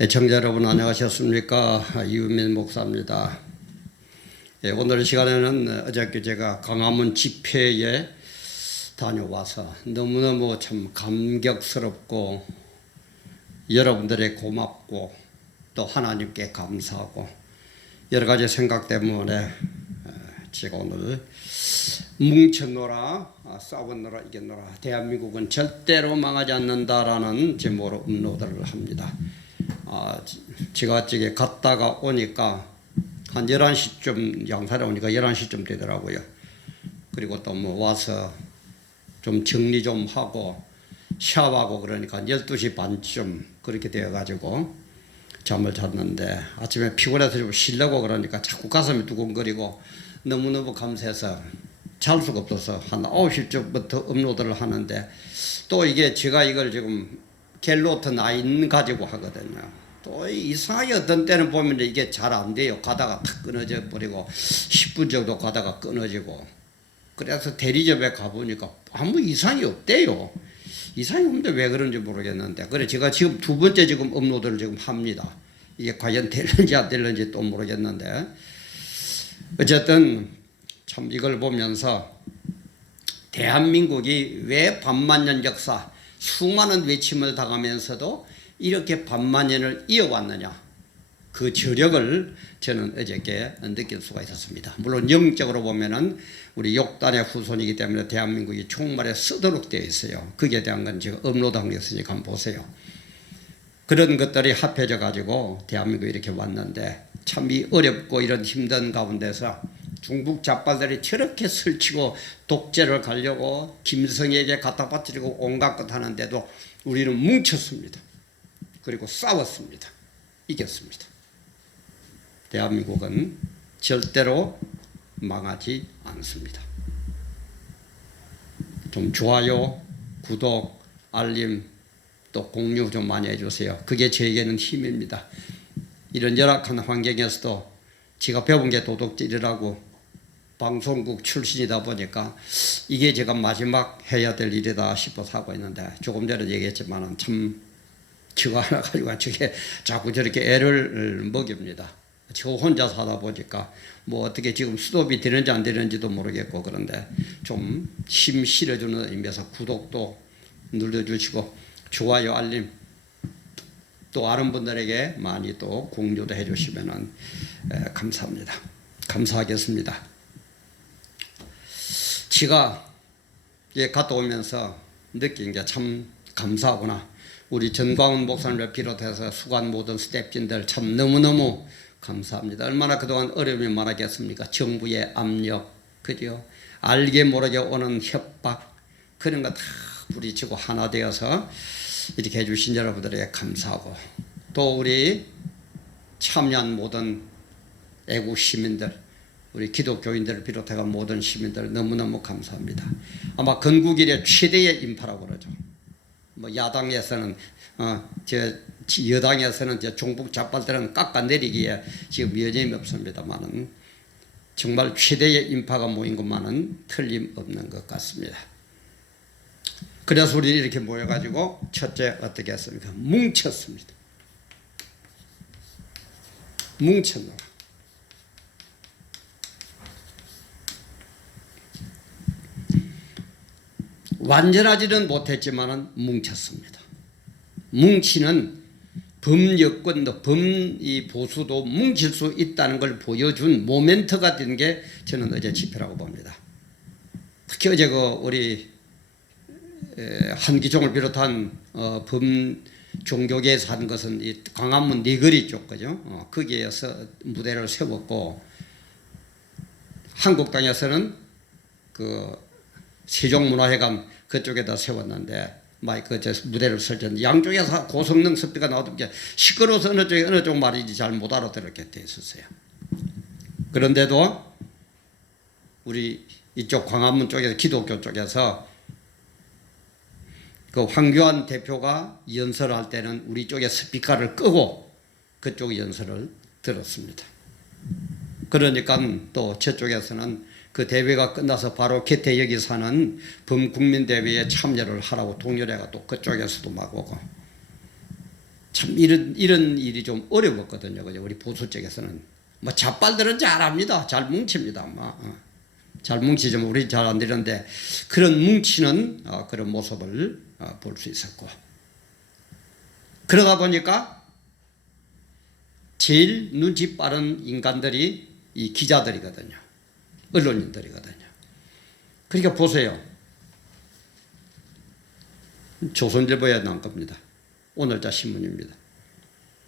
애청자 여러분 안녕하셨습니까? 이은민 목사입니다. 오늘 시간에는 어저께 제가 광화문 집회에 다녀와서 너무너무 참 감격스럽고 여러분들의 고맙고 또 하나님께 감사하고 여러 가지 생각 때문에 제가 오늘 뭉쳤노라 싸웠노라 이겼노라 대한민국은 절대로 망하지 않는다라는 제목으로 업로드를 합니다. 제가 저기 갔다가 오니까 한 11시쯤 양산에 오니까 11시쯤 되더라고요. 그리고 또 뭐 와서 좀 정리 좀 하고 샤워하고 그러니까 12시 반쯤 그렇게 되어가지고 잠을 잤는데 아침에 피곤해서 좀 쉬려고 그러니까 자꾸 가슴이 두근거리고 너무너무 감사해서 잘 수가 없어서 한 9시쯤부터 업로드를 하는데 또 이게 제가 이걸 지금 갤로트 9 가지고 하거든요. 또 이상하게 어떤 때는 보면 이게 잘 안 돼요. 가다가 탁 끊어져 버리고 10분 정도 가다가 끊어지고 그래서 대리점에 가보니까 아무 이상이 없대요. 이상이 없는데 왜 그런지 모르겠는데 그래 제가 지금 두 번째 지금 업로드를 지금 합니다. 이게 과연 될는지 안 될는지 또 모르겠는데 어쨌든 참 이걸 보면서 대한민국이 왜 반만년 역사 수많은 외침을 당하면서도 이렇게 반만년을 이어왔느냐 그 저력을 저는 어저께 느낄 수가 있었습니다. 물론 영적으로 보면은 우리 욕단의 후손이기 때문에 대한민국이 총말에 쓰도록 되어 있어요. 거기에 대한 건 제가 업로드한 게 있으니까 한번 보세요. 그런 것들이 합해져 가지고 대한민국이 이렇게 왔는데 참 이 어렵고 이런 힘든 가운데서 중국 잡발들이 저렇게 설치고 독재를 가려고 김정일에게 갖다 바치고 온갖 것 하는데도 우리는 뭉쳤습니다. 그리고 싸웠습니다. 이겼습니다. 대한민국은 절대로 망하지 않습니다. 좀 좋아요, 구독, 알림 또 공유 좀 많이 해주세요. 그게 저에게는 힘입니다. 이런 열악한 환경에서도 제가 배운 게 도덕질이라고 방송국 출신이다 보니까 이게 제가 마지막 해야 될 일이다 싶어서 하고 있는데 조금 전에 얘기했지만 참 저거 하나 가지고 저게 자꾸 저렇게 애를 먹입니다. 저 혼자 사다 보니까 뭐 어떻게 지금 스톱이 되는지 안 되는지도 모르겠고 그런데 좀 힘 실어주는 의미에서 구독도 눌러주시고 좋아요 알림 또 아는 분들에게 많이 또 공유도 해주시면 감사합니다. 감사하겠습니다. 제가 갔다 오면서 느낀 게 참 감사하구나. 우리 전광훈 목사님을 비롯해서 수고한 모든 스태프진들 참 너무너무 감사합니다. 얼마나 그동안 어려움이 많았겠습니까? 정부의 압력, 그죠? 알게 모르게 오는 협박 그런 거 다 부딪히고 하나 되어서 이렇게 해주신 여러분들에게 감사하고 또 우리 참여한 모든 애국 시민들 우리 기독교인들을 비롯해서 모든 시민들 너무너무 감사합니다. 아마 건국 이래 최대의 인파라고 그러죠. 뭐 야당에서는 여당에서는 종북 잡발들은 깎아내리기에 지금 여념이 없습니다만은 정말 최대의 인파가 모인 것만은 틀림없는 것 같습니다. 그래서 우리 이렇게 모여가지고 첫째 어떻게 했습니까? 뭉쳤습니다. 뭉쳤노라. 완전하지는 못했지만 뭉쳤습니다. 뭉치는 범여권도 범이 보수도 뭉칠 수 있다는 걸 보여준 모멘트가 된 게 저는 어제 집회라고 봅니다. 특히 어제 우리 한기종을 비롯한 범 종교계에서 한 것은 이 광화문 네거리 쪽 거죠. 거기에서 무대를 세웠고 한국당에서는 그 세종문화회관 그쪽에다 세웠는데 마이크 무대를 설쳤는데 양쪽에서 고성능 스피커가 나오던 게 시끄러워서 어느 쪽 말인지 잘 못 알아들었게 돼 있었어요. 그런데도 우리 이쪽 광화문 쪽에서 기독교 쪽에서 그 황교안 대표가 연설할 때는 우리 쪽에 스피커를 끄고 그쪽 연설을 들었습니다. 그러니까 또 저쪽에서는 그 대회가 끝나서 바로 곁에 여기 사는 범국민대회에 참여를 하라고 동료래가 또 그쪽에서도 막 오고 참 이런 일이 좀 어려웠거든요. 그죠? 우리 보수 쪽에서는 뭐 자빨들은 잘합니다. 잘 뭉칩니다. 잘 뭉치지만 우리 잘 안 되는데 그런 뭉치는 그런 모습을 볼 수 있었고, 그러다 보니까 제일 눈치 빠른 인간들이 이 기자들이거든요. 언론인들이거든요. 그러니까 보세요. 조선일보에 난 겁니다. 오늘자 신문입니다.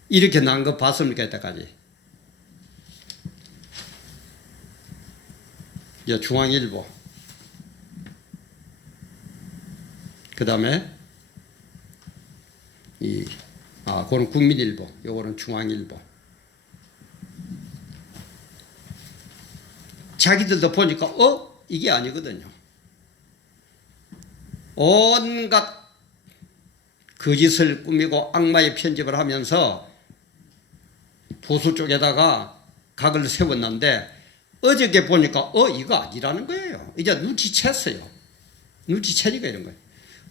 이렇게 난 거 봤습니까? 이때까지. 중앙일보. 그 다음에 그거는 국민일보. 요거는 중앙일보. 자기들도 보니까 이게 아니거든요. 온갖 거짓을 꾸미고 악마의 편집을 하면서 보수 쪽에다가 각을 세웠는데, 어저께 보니까 이거 아니라는 거예요. 이제 눈치챘어요. 눈치채니까 이런 거예요.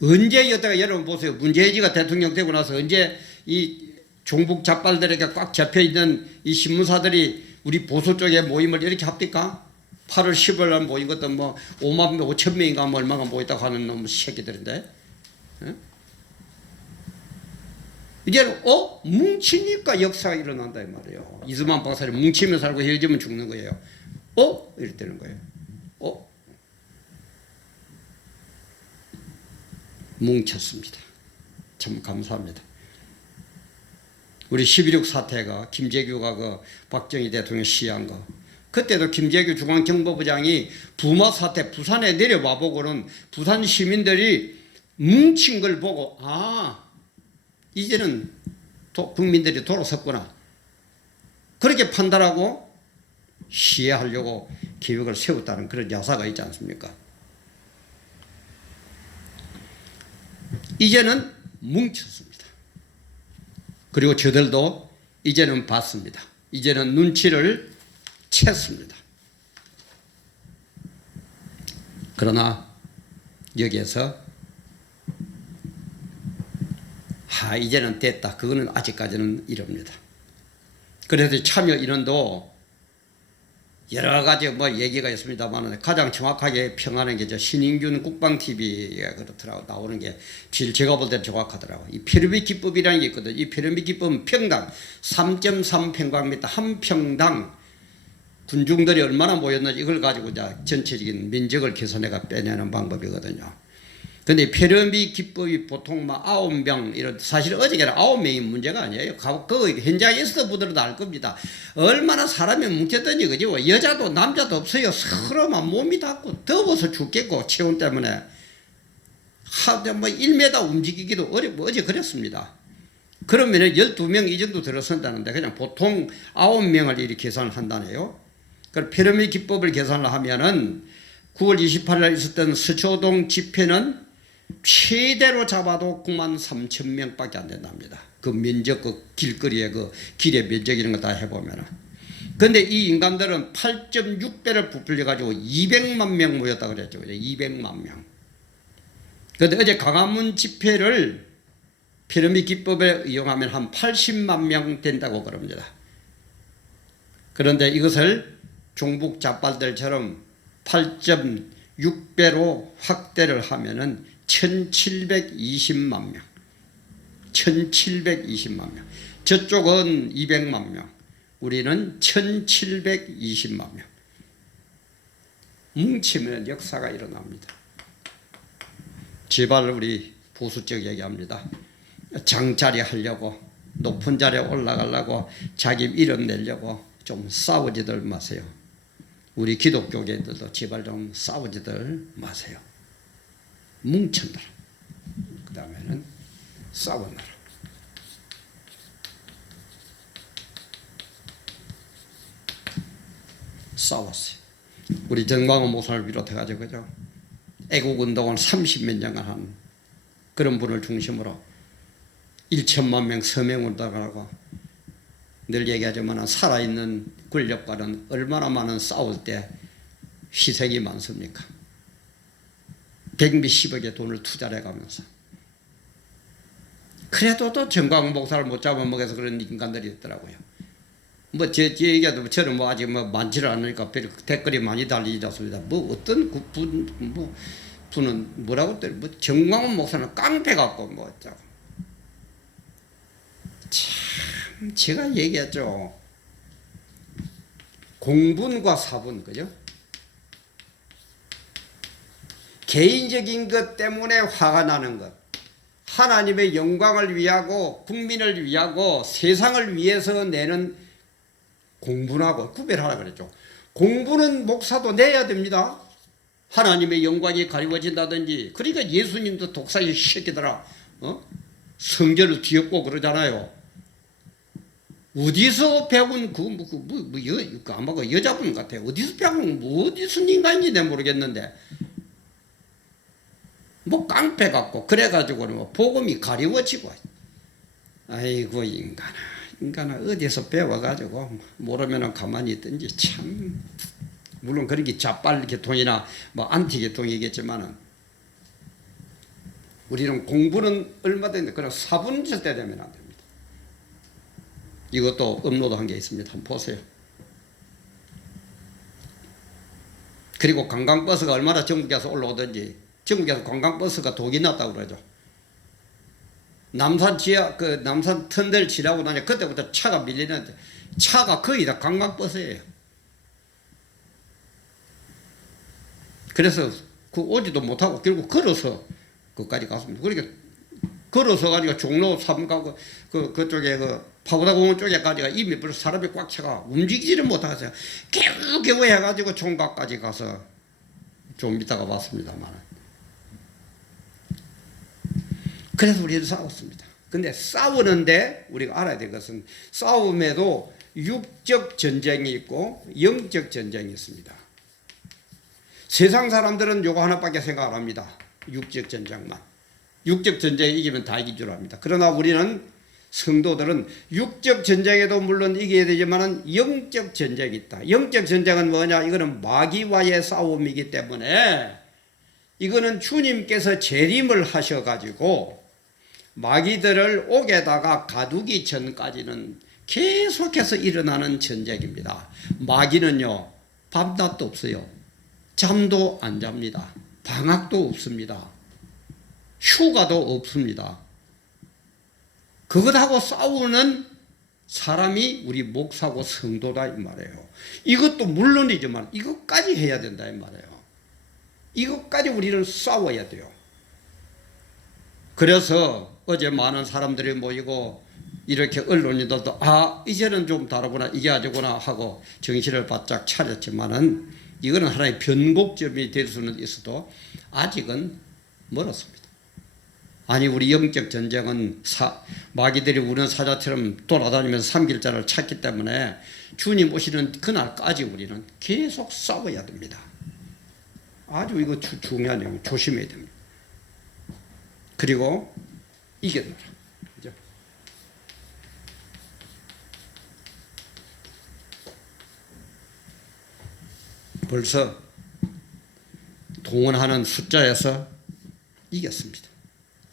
언제 여태가 여러분 보세요. 문재인이가 대통령 되고 나서 언제 이 종북 잡발들에게 꽉 잡혀있는 이 신문사들이 우리 보수 쪽에 모임을 이렇게 합니까? 8월 10일 날 모인 것도 뭐 5만 5천 명인가 뭐 얼마가 모였다고 하는 놈 새끼들인데, 이제는 뭉치니까 역사가 일어난다 이 말이에요. 이수만 박사를 뭉치면 살고 헤어지면 죽는 거예요. 이랬다는 거예요. 뭉쳤습니다. 참 감사합니다. 우리 11.6 사태가 김재규가 그 박정희 대통령 시해한 거, 그때도 김재규 중앙정보부장이 부마 사태 부산에 내려와 보고는 부산 시민들이 뭉친 걸 보고 이제는 국민들이 돌아섰구나, 그렇게 판단하고 시해하려고 계획을 세웠다는 그런 야사가 있지 않습니까? 이제는 뭉쳤습니다. 그리고 저들도 이제는 봤습니다. 이제는 눈치를 챘습니다. 그러나 여기에서 이제는 됐다, 그거는 아직까지는 이럽니다. 그래서 참여 인원도 여러 가지 얘기가 있습니다만 가장 정확하게 평하는 게 신인균 국방TV가 그렇더라고 나오는 게 제가 볼 때는 정확하더라고. 이 피라미드 기법이라는 게 있거든. 이 피라미드 기법은 평당 3.3평방미터 한 평당 군중들이 얼마나 모였는지 이걸 가지고 전체적인 면적을 계산해가 빼내는 방법이거든요. 근데 피라미드 기법이 보통 9명 이런, 사실 어저께는 9명이 문제가 아니에요. 그 현장에 있어도 보더라도 알 겁니다. 얼마나 사람이 뭉쳤던지, 그죠? 여자도 남자도 없어요. 서로만 몸이 닿고 더워서 죽겠고 체온 때문에 1m 움직이기도 어렵고 어제 그랬습니다. 그러면 12명 이 정도 들어선다는데 그냥 보통 9명을 이렇게 계산을 한다네요. 그 피라미드 기법을 계산을 하면은 9월 28일 날 있었던 서초동 집회는 최대로 잡아도 9만 3천 명밖에 안 된답니다. 그 면적, 그 길거리에 그 길의 면적 이런 거 다 해보면은. 근데 이 인간들은 8.6배를 부풀려가지고 200만 명 모였다 그랬죠. 200만 명. 근데 어제 광화문 집회를 피라미드 기법을 이용하면 한 80만 명 된다고 그럽니다. 그런데 이것을 종북 잡발들처럼 8.6배로 확대를 하면은 1720만 명. 1720만 명. 저쪽은 200만 명. 우리는 1720만 명. 뭉치면 역사가 일어납니다. 제발 우리 보수 쪽 얘기합니다. 장자리 하려고, 높은 자리에 올라가려고, 자기 이름 내려고 좀 싸우지들 마세요. 우리 기독교계들도 제발 좀 싸우지들 마세요. 뭉쳐놔라. 그 다음에는 싸워놔라. 싸웠어요. 우리 정광훈 목사를 비롯해가지고 그죠? 애국운동을 30몇 년간 한 그런 분을 중심으로 1천만 명 서명운동하고 늘 얘기하지만 살아있는 권력과는 얼마나 많은 싸울 때 희생이 많습니까? 백몇십억의 돈을 투자를 해가면서. 그래도 또 정광훈 목사를 못 잡아먹어서 그런 인간들이 있더라고요. 뭐 제 얘기도 저는 뭐 아직 뭐 많지를 않으니까 댓글이 많이 달리지 않습니다. 뭐 어떤 분은 뭐라고 뭐 정광훈 목사는 깡패 같고 뭐 어쩌고. 참 제가 얘기했죠. 공분과 사분, 그죠? 개인적인 것 때문에 화가 나는 것, 하나님의 영광을 위하고 국민을 위하고 세상을 위해서 내는 공분하고 구별하라 그랬죠. 공분은 목사도 내야 됩니다. 하나님의 영광이 가리워진다든지. 그러니까 예수님도 독사의 새끼들아, 성전을 뒤엎고 그러잖아요. 어디서 배운 아마 그 여자분 같아요. 어디서 배운 어디서 인간인지 내가 모르겠는데 뭐 깡패 같고 그래가지고 뭐 복음이 가리워지고. 아이고 인간아 어디서 배워가지고 모르면은 가만히 있든지. 참 물론 그런 게 자빨 계통이나 뭐 안티 계통이겠지만은 우리는 공부는 얼마든지 그런 사분 절대 되면 안 됩니다. 이것도 업로드한 게 있습니다. 한번 보세요. 그리고 관광버스가 얼마나 전국에서 올라오든지. 전국에서 관광버스가 독이 났다고 그러죠. 남산 남산 터널 지나고 나니 그때부터 차가 밀리는데 차가 거의 다 관광버스예요. 그래서 오지도 못하고 결국 걸어서 그까지 갔습니다. 그러니까 걸어서 가지고 종로 3가 그쪽에 파고다공원 쪽에까지가 이미 벌써 사람이 꽉 차가 움직이지를 못하겠어요. 겨우 해가지고 총각까지 가서 좀 이따가 왔습니다만. 그래서 우리는 싸웠습니다. 근데 싸우는데 우리가 알아야 될 것은 싸움에도 육적 전쟁이 있고 영적 전쟁이 있습니다. 세상 사람들은 요거 하나밖에 생각 안 합니다. 육적 전쟁만. 육적 전쟁에 이기면 다 이긴 줄 압니다. 그러나 우리는 성도들은 육적 전쟁에도 물론 이겨야 되지만 영적 전쟁이 있다. 영적 전쟁은 뭐냐? 이거는 마귀와의 싸움이기 때문에 이거는 주님께서 재림을 하셔가지고 마귀들을 옥에다가 가두기 전까지는 계속해서 일어나는 전쟁입니다. 마귀는요 밤낮도 없어요. 잠도 안 잡니다. 방학도 없습니다. 휴가도 없습니다. 그것하고 싸우는 사람이 우리 목사고 성도다 이 말이에요. 이것도 물론이지만 이것까지 해야 된다 이 말이에요. 이것까지 우리는 싸워야 돼요. 그래서 어제 많은 사람들이 모이고 이렇게 언론인들도 이제는 좀 다르구나 이게 아니구나 하고 정신을 바짝 차렸지만은 이거는 하나의 변곡점이 될 수는 있어도 아직은 멀었습니다. 아니 우리 영적 전쟁은 마귀들이 우는 사자처럼 돌아다니면서 삼길자를 찾기 때문에 주님 오시는 그날까지 우리는 계속 싸워야 됩니다. 아주 이거 중요한 내용 조심해야 됩니다. 그리고 이겨내라. 그죠? 벌써 동원하는 숫자에서 이겼습니다.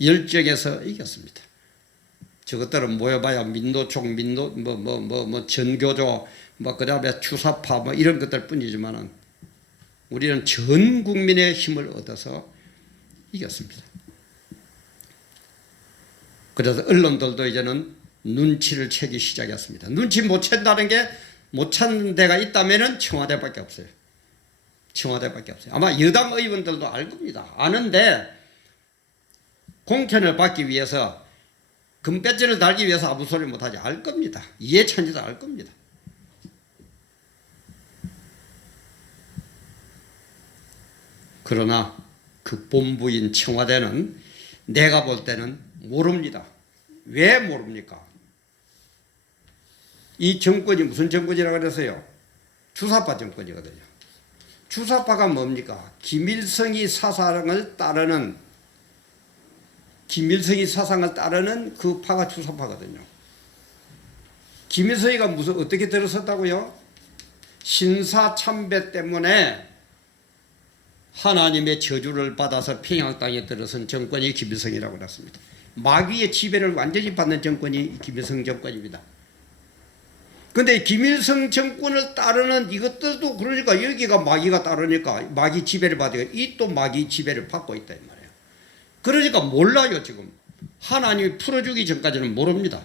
열정에서 이겼습니다. 저것들은 모여봐야 민노총, 전교조, 그다음에 주사파 이런 것들 뿐이지만은 우리는 전 국민의 힘을 얻어서 이겼습니다. 그래서 언론들도 이제는 눈치를 채기 시작했습니다. 눈치 못 챈다는 게 못 찾는 데가 있다면은 청와대밖에 없어요. 청와대밖에 없어요. 아마 여당 의원들도 알 겁니다. 아는데 공천을 받기 위해서 금배지를 달기 위해서 아무 소리 못하지 알 겁니다. 이해찬지도 알 겁니다. 그러나 그 본부인 청와대는 내가 볼 때는 모릅니다. 왜 모릅니까? 이 정권이 무슨 정권이라고 그랬어요? 주사파 정권이거든요. 주사파가 뭡니까? 김일성이 사상을 따르는 그 파가 주사파거든요. 김일성이가 어떻게 들어섰다고요? 신사참배 때문에 하나님의 저주를 받아서 평양 땅에 들어선 정권이 김일성이라고 그랬습니다. 마귀의 지배를 완전히 받는 정권이 김일성 정권입니다. 근데 김일성 정권을 따르는 이것들도 그러니까 여기가 마귀가 따르니까 마귀 지배를 받으니까 이 또 마귀 지배를 받고 있다 이 말이에요. 그러니까 몰라요 지금. 하나님이 풀어주기 전까지는 모릅니다.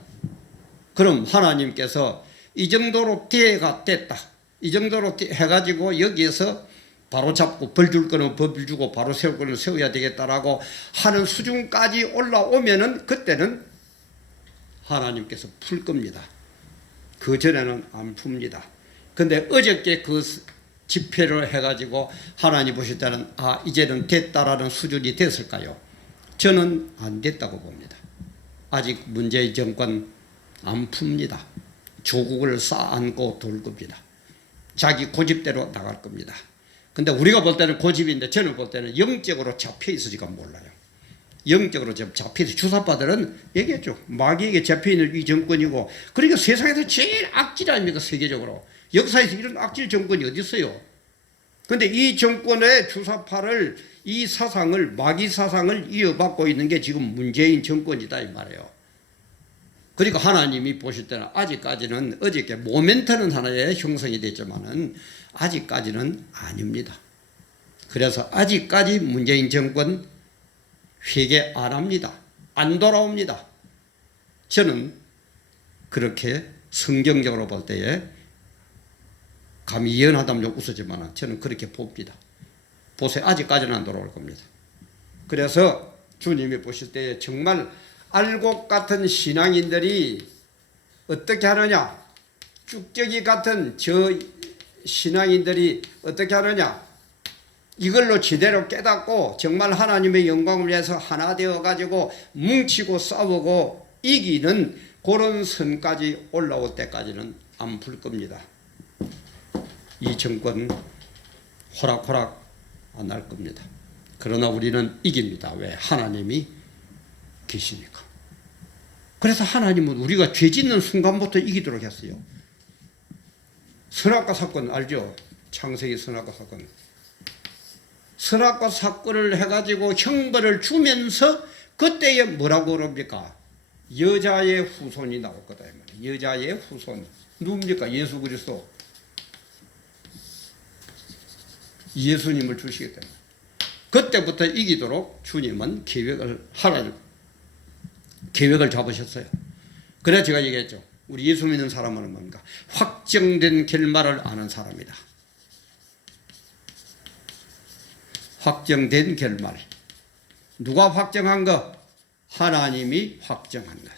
그럼 하나님께서 이 정도로 대가 됐다. 이 정도로 해가지고 여기에서 바로 잡고 벌 줄 거는 벌 주고 바로 세울 거는 세워야 되겠다라고 하는 수준까지 올라오면은 그때는 하나님께서 풀 겁니다. 그 전에는 안 풉니다. 근데 어저께 그 집회를 해가지고 하나님 보실 때는 아 이제는 됐다라는 수준이 됐을까요? 저는 안 됐다고 봅니다. 아직 문재인 정권 안 풉니다. 조국을 쌓아안고 돌 겁니다. 자기 고집대로 나갈 겁니다. 근데 우리가 볼 때는 고집인데 저는 볼 때는 영적으로 잡혀 있으니까 몰라요. 영적으로 잡혀서 주사파들은 얘기했죠. 마귀에게 잡혀있는 이 정권이고 그러니까 세상에서 제일 악질 아닙니까 세계적으로. 역사에서 이런 악질 정권이 어디 있어요. 근데 이 정권의 주사파를 이 사상을 마귀 사상을 이어받고 있는 게 지금 문재인 정권이다 이 말이에요. 그러니까 하나님이 보실 때는 아직까지는 어저께 모멘트는 하나의 형성이 됐지만은 아직까지는 아닙니다. 그래서 아직까지 문재인 정권 회개 안 합니다. 안 돌아옵니다. 저는 그렇게 성경적으로 볼 때에 감히 예언하다면 좀 웃었지만 저는 그렇게 봅니다. 보세요. 아직까지는 안 돌아올 겁니다. 그래서 주님이 보실 때에 정말 알곡 같은 신앙인들이 어떻게 하느냐, 쭉저기 같은 저 신앙인들이 어떻게 하느냐, 이걸로 제대로 깨닫고 정말 하나님의 영광을 위해서 하나 되어 가지고 뭉치고 싸우고 이기는 그런 선까지 올라올 때까지는 안 풀 겁니다. 이 정권 호락호락 안 할 겁니다. 그러나 우리는 이깁니다. 왜? 하나님이 계시니까. 그래서 하나님은 우리가 죄 짓는 순간부터 이기도록 했어요. 선악과 사건 알죠? 창세기 선악과 사건. 선악과 사건을 해가지고 형벌을 주면서 그때에 뭐라고 그럽니까? 여자의 후손이 나올 거다. 여자의 후손. 누굽니까? 예수 그리스도. 예수님을 주시기 때문에. 그때부터 이기도록 주님은 계획을 잡으셨어요. 그래서 제가 얘기했죠. 우리 예수 믿는 사람은 뭔가 확정된 결말을 아는 사람이다. 확정된 결말. 누가 확정한 거? 하나님이 확정한 거.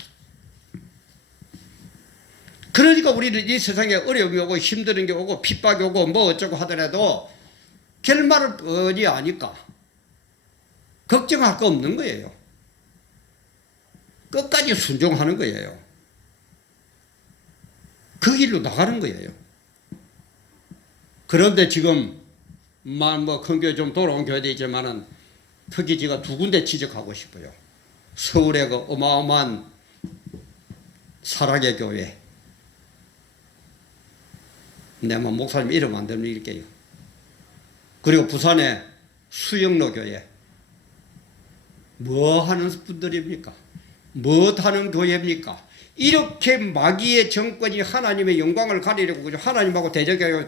그러니까 우리는 이 세상에 어려움이 오고 힘든 게 오고 핍박이 오고 뭐 어쩌고 하더라도 결말을 뻔히 아니까 걱정할 거 없는 거예요. 끝까지 순종하는 거예요. 그 길로 나가는 거예요. 그런데 지금 뭐 큰 교회 좀 돌아온 교회도 있지만은 특히 제가 두 군데 지적하고 싶어요. 서울의 그 어마어마한 사랑의 교회. 내가 목사님 이름 안 되면 읽게요. 그리고 부산의 수영로 교회. 뭐 하는 분들입니까? 뭐 하는 교회입니까? 이렇게 마귀의 정권이 하나님의 영광을 가리려고 그죠? 하나님하고 대적하여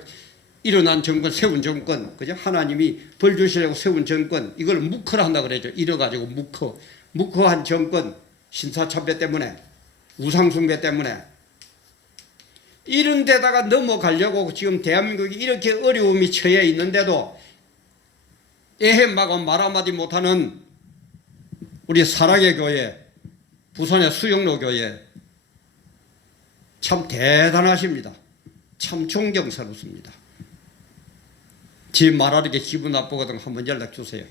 일어난 정권, 세운 정권, 그죠? 하나님이 벌 주시려고 세운 정권, 이걸 묵허라 한다 그랬죠. 이래가지고 묵허한 정권, 신사참배 때문에, 우상숭배 때문에, 이런 데다가 넘어가려고 지금 대한민국이 이렇게 어려움이 처해 있는데도 에헴마가 말 한마디 못하는 우리 사랑의 교회, 부산의 수영로 교회, 참 대단하십니다. 참 존경스럽습니다. 지 말하는 게 기분 나쁘거든 한번 연락 주세요.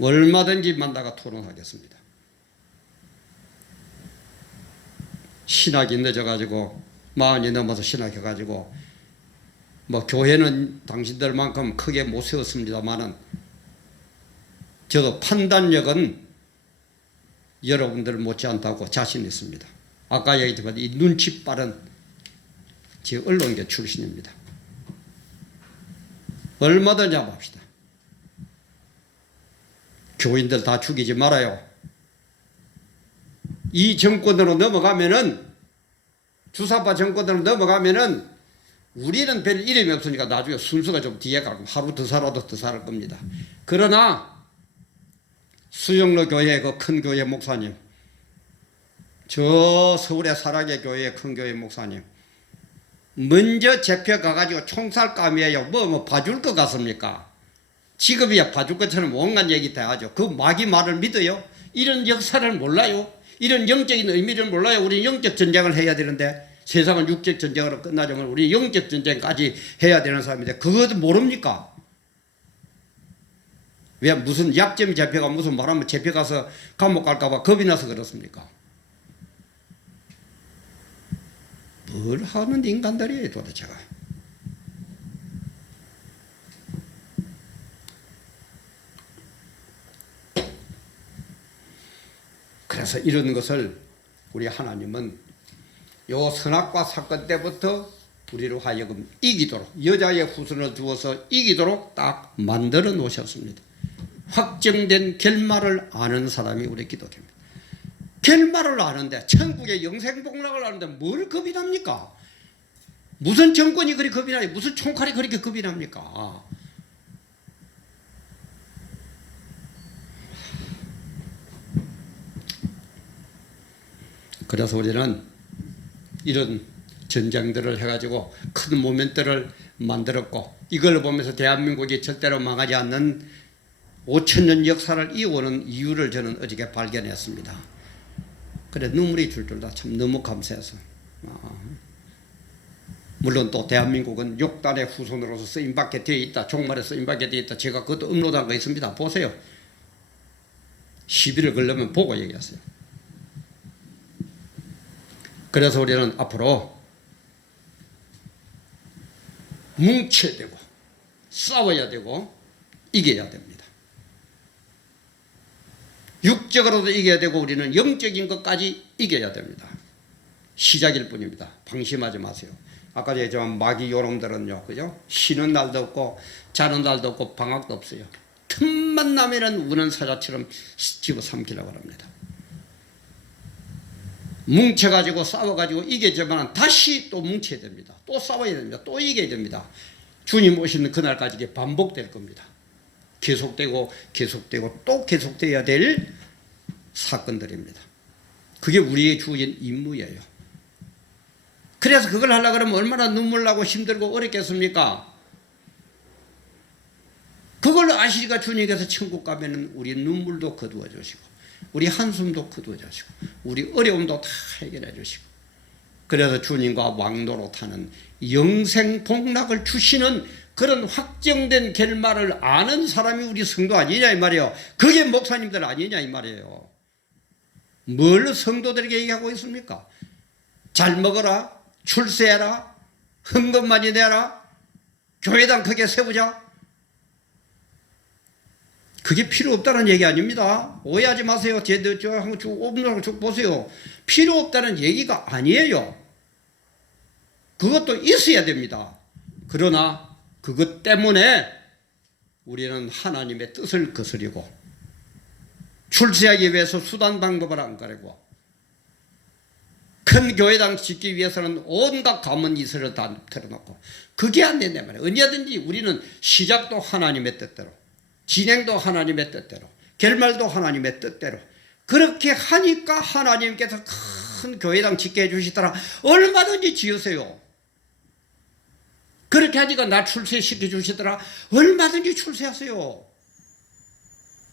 얼마든지 만나가 토론하겠습니다. 신학이 늦어가지고 40이 넘어서 신학해가지고 뭐 교회는 당신들만큼 크게 못 세웠습니다만은 저도 판단력은 여러분들 못지않다고 자신 있습니다. 아까 얘기했지만 이 눈치 빠른 제 언론계 출신입니다. 얼마든지 합시다. 교인들 다 죽이지 말아요. 이 정권으로 넘어가면은, 주사파 정권으로 넘어가면은 우리는 별 이름이 없으니까 나중에 순서가 좀 뒤에 가고 하루 더 살아도 더 살 겁니다. 그러나 수영로 교회 그 큰 교회 목사님, 저 서울의 사락의 교회 큰 교회 목사님, 먼저 잡혀가가지고 총살감이에요. 뭐 봐줄 것 같습니까? 지금이야 봐줄 것처럼 온갖 얘기 다 하죠. 그 마귀 말을 믿어요? 이런 역사를 몰라요? 이런 영적인 의미를 몰라요? 우리 영적 전쟁을 해야 되는데, 세상은 육적 전쟁으로 끝나지만 우리 영적 전쟁까지 해야 되는 사람인데 그것도 모릅니까? 왜 무슨 약점이 잡혀가 무슨 말하면 잡혀가서 감옥 갈까봐 겁이 나서 그렇습니까? 뭘 하는 인간들이에요 도대체가. 그래서 이런 것을 우리 하나님은 요 선악과 사건 때부터 우리로 하여금 이기도록, 여자의 후손을 두어서 이기도록 딱 만들어 놓으셨습니다. 확정된 결말을 아는 사람이 우리 기독교입니다. 결말을 아는데, 천국의 영생복락을 아는데 뭘 겁이 납니까? 무슨 정권이 그리 겁이 나요? 무슨 총칼이 그렇게 겁이 납니까? 그래서 우리는 이런 전쟁들을 해가지고 큰 모멘트를 만들었고, 이걸 보면서 대한민국이 절대로 망하지 않는 5,000년 역사를 이어오는 이유를 저는 어저께 발견했습니다. 그래 눈물이 줄줄 다 참 너무 감사해서. 물론 또 대한민국은 욕단의 후손으로서 쓰임받게 되어 있다. 종말에 쓰임받게 되어 있다. 제가 그것도 업로드한 거 있습니다. 보세요. 시비를 걸려면 보고 얘기하세요. 그래서 우리는 앞으로 뭉쳐야 되고 싸워야 되고 이겨야 됩니다. 육적으로도 이겨야 되고 우리는 영적인 것까지 이겨야 됩니다. 시작일 뿐입니다. 방심하지 마세요. 아까 얘기했지만 마귀 요놈들은요, 그죠? 쉬는 날도 없고 자는 날도 없고 방학도 없어요. 틈만 나면은 우는 사자처럼 집어삼키려고 합니다. 뭉쳐가지고 싸워가지고 이겨지만 다시 또 뭉쳐야 됩니다. 또 싸워야 됩니다. 또 이겨야 됩니다. 주님 오시는 그날까지 이게 반복될 겁니다. 계속되고 계속되고 또 계속돼야 될 사건들입니다. 그게 우리의 주인 임무예요. 그래서 그걸 하려고 그러면 얼마나 눈물 나고 힘들고 어렵겠습니까? 그걸 아시니까 주님께서 천국 가면은 우리 눈물도 거두어 주시고 우리 한숨도 거두어 주시고 우리 어려움도 다 해결해 주시고, 그래서 주님과 왕노릇하는 영생 복락을 주시는 그런 확정된 결말을 아는 사람이 우리 성도 아니냐 이 말이에요. 그게 목사님들 아니냐 이 말이에요. 뭘 성도들에게 얘기하고 있습니까? 잘 먹어라, 출세해라, 헌금 많이 내라, 교회당 크게 세우자. 그게 필요 없다는 얘기 아닙니다. 오해하지 마세요. 저 한번 쭉 오분하고 쭉 보세요. 필요 없다는 얘기가 아니에요. 그것도 있어야 됩니다. 그러나 그것 때문에 우리는 하나님의 뜻을 거스리고 출세하기 위해서 수단 방법을 안 가리고 큰 교회당 짓기 위해서는 온갖 가문 이설을 다 틀어놓고, 그게 안 된단 말이에요. 언제든지 우리는 시작도 하나님의 뜻대로, 진행도 하나님의 뜻대로, 결말도 하나님의 뜻대로 그렇게 하니까 하나님께서 큰 교회당 짓게 해주시더라. 얼마든지 지으세요. 그렇게 하니까 나 출세시켜 주시더라. 얼마든지 출세하세요.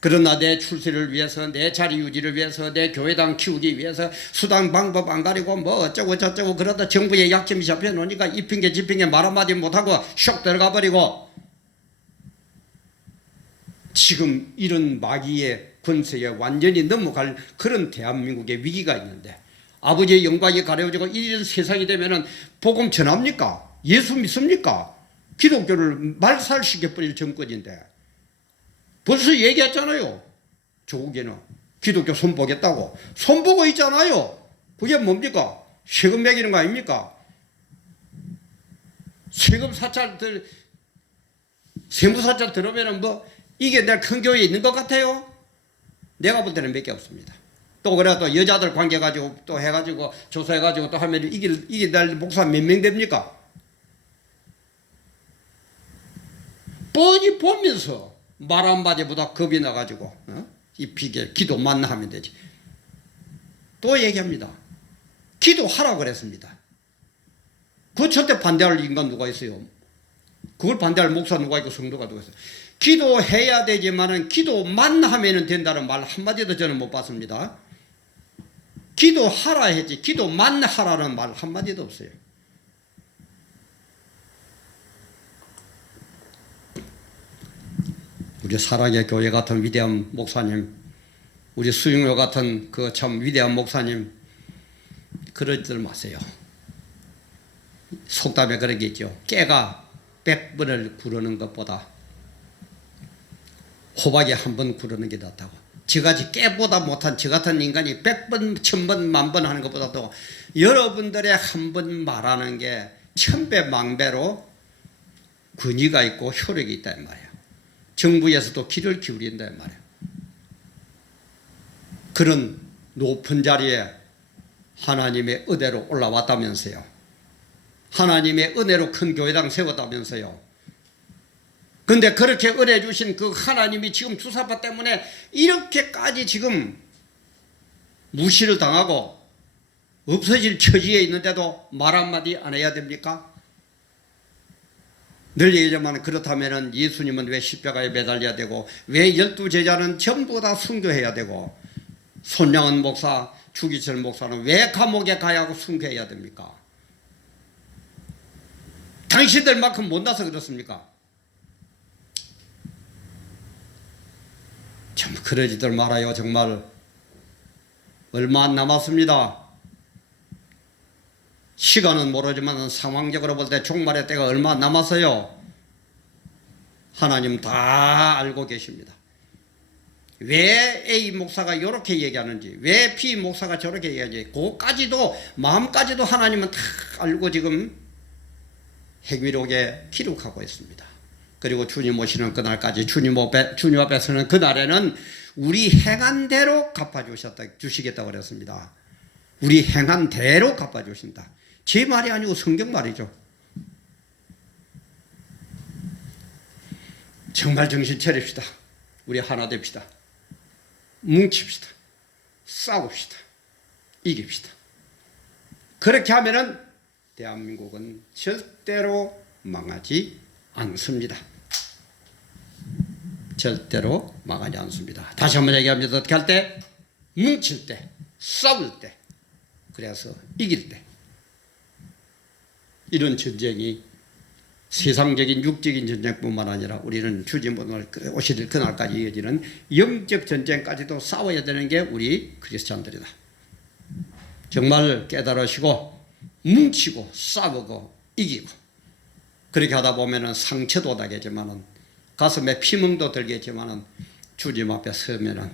그러나 내 출세를 위해서, 내 자리 유지를 위해서, 내 교회당 키우기 위해서 수단 방법 안 가리고 뭐 어쩌고 저쩌고 그러다 정부의 약점이 잡혀놓으니까 이 핑계 저 핑계 말 한마디 못하고 슉 들어가 버리고, 지금 이런 마귀의 권세에 완전히 넘어갈 그런 대한민국의 위기가 있는데, 아버지의 영광이 가려지고 이런 세상이 되면은 복음 전합니까? 예수 믿습니까? 기독교를 말살시켜버릴 정권인데 벌써 얘기했잖아요. 조국에는 기독교 손보겠다고 손보고 있잖아요. 그게 뭡니까? 세금 매기는 거 아닙니까? 세금 사찰들, 세무사찰 들어오면은 뭐 이게 내 큰 교회에 있는 것 같아요? 내가 볼 때는 몇 개 없습니다. 또 그래 또 여자들 관계 가지고 또 해가지고 조사해가지고 또 하면 이길 목사 몇 명 됩니까? 뻔히 보면서 말 한마디보다 겁이 나가지고 이 비계 기도 만나 하면 되지. 또 얘기합니다. 기도하라 그랬습니다. 그 절대 반대할 인간 누가 있어요? 그걸 반대할 목사 누가 있고 성도가 누가 있어요? 기도해야 되지만은 기도만 하면 된다는 말 한마디도 저는 못 봤습니다. 기도하라 했지 기도만 하라는 말 한마디도 없어요. 우리 사랑의 교회 같은 위대한 목사님, 우리 수영료 같은 그 참 위대한 목사님, 그러지들 마세요. 속담에 그런 게 있죠. 깨가 100번을 구르는 것보다 호박이 한 번 구르는 게 낫다고. 저같이 깨보다 못한 저 같은 인간이 100번, 1000번, 만번 하는 것보다도 여러분들의 한 번 말하는 게 1000배, 만배로 권위가 있고 효력이 있다 이 말이에요. 정부에서도 귀를 기울인다 이 말이에요. 그런 높은 자리에 하나님의 은혜로 올라왔다면서요. 하나님의 은혜로 큰 교회당 세웠다면서요. 근데 그렇게 은혜 주신 그 하나님이 지금 주사파 때문에 이렇게까지 지금 무시를 당하고 없어질 처지에 있는데도 말 한마디 안 해야 됩니까? 늘 얘기하지만 그렇다면 예수님은 왜 십자가에 매달려야 되고 왜 12제자는 전부 다 순교해야 되고 손양은 목사, 주기철 목사는 왜 감옥에 가야 하고 순교해야 됩니까? 당신들만큼 못나서 그렇습니까? 참 그러지들 말아요. 정말 얼마 안 남았습니다. 시간은 모르지만 상황적으로 볼 때 종말의 때가 얼마 안 남았어요. 하나님 다 알고 계십니다. 왜 A 목사가 이렇게 얘기하는지, 왜 B 목사가 저렇게 얘기하는지, 그까지도 마음까지도 하나님은 다 알고 지금 행위록에 기록하고 있습니다. 그리고 주님 오시는 그날까지 주님 앞에 서는 그날에는 우리 행한 대로 갚아주시겠다고 그랬습니다. 우리 행한 대로 갚아주신다. 제 말이 아니고 성경 말이죠. 정말 정신 차립시다. 우리 하나 됩시다. 뭉칩시다. 싸웁시다. 이깁시다. 그렇게 하면은 대한민국은 절대로 망하지 않습니다. 절대로 망하지 않습니다. 다시 한번 얘기합니다. 어떻게 할 때? 뭉칠 때, 싸울 때, 그래서 이길 때. 이런 전쟁이 세상적인 육적인 전쟁뿐만 아니라 우리는 주님 오실 그날까지 이어지는 영적 전쟁까지도 싸워야 되는 게 우리 크리스찬들이다. 정말 깨달으시고 뭉치고 싸우고 이기고 그렇게 하다 보면은 상처도 나겠지만은 가슴에 피멍도 들겠지만은 주님 앞에 서면은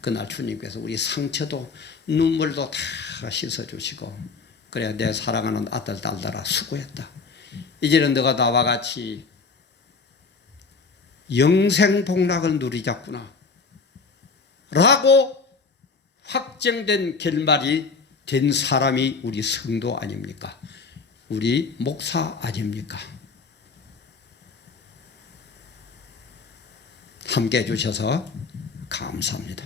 그날 주님께서 우리 상처도 눈물도 다 씻어주시고 그래 내 사랑하는 아들 딸들아 수고했다. 이제는 너가 나와 같이 영생복락을 누리자꾸나 라고 확정된 결말이 된 사람이 우리 성도 아닙니까? 우리 목사 아닙니까? 함께 해주셔서 감사합니다.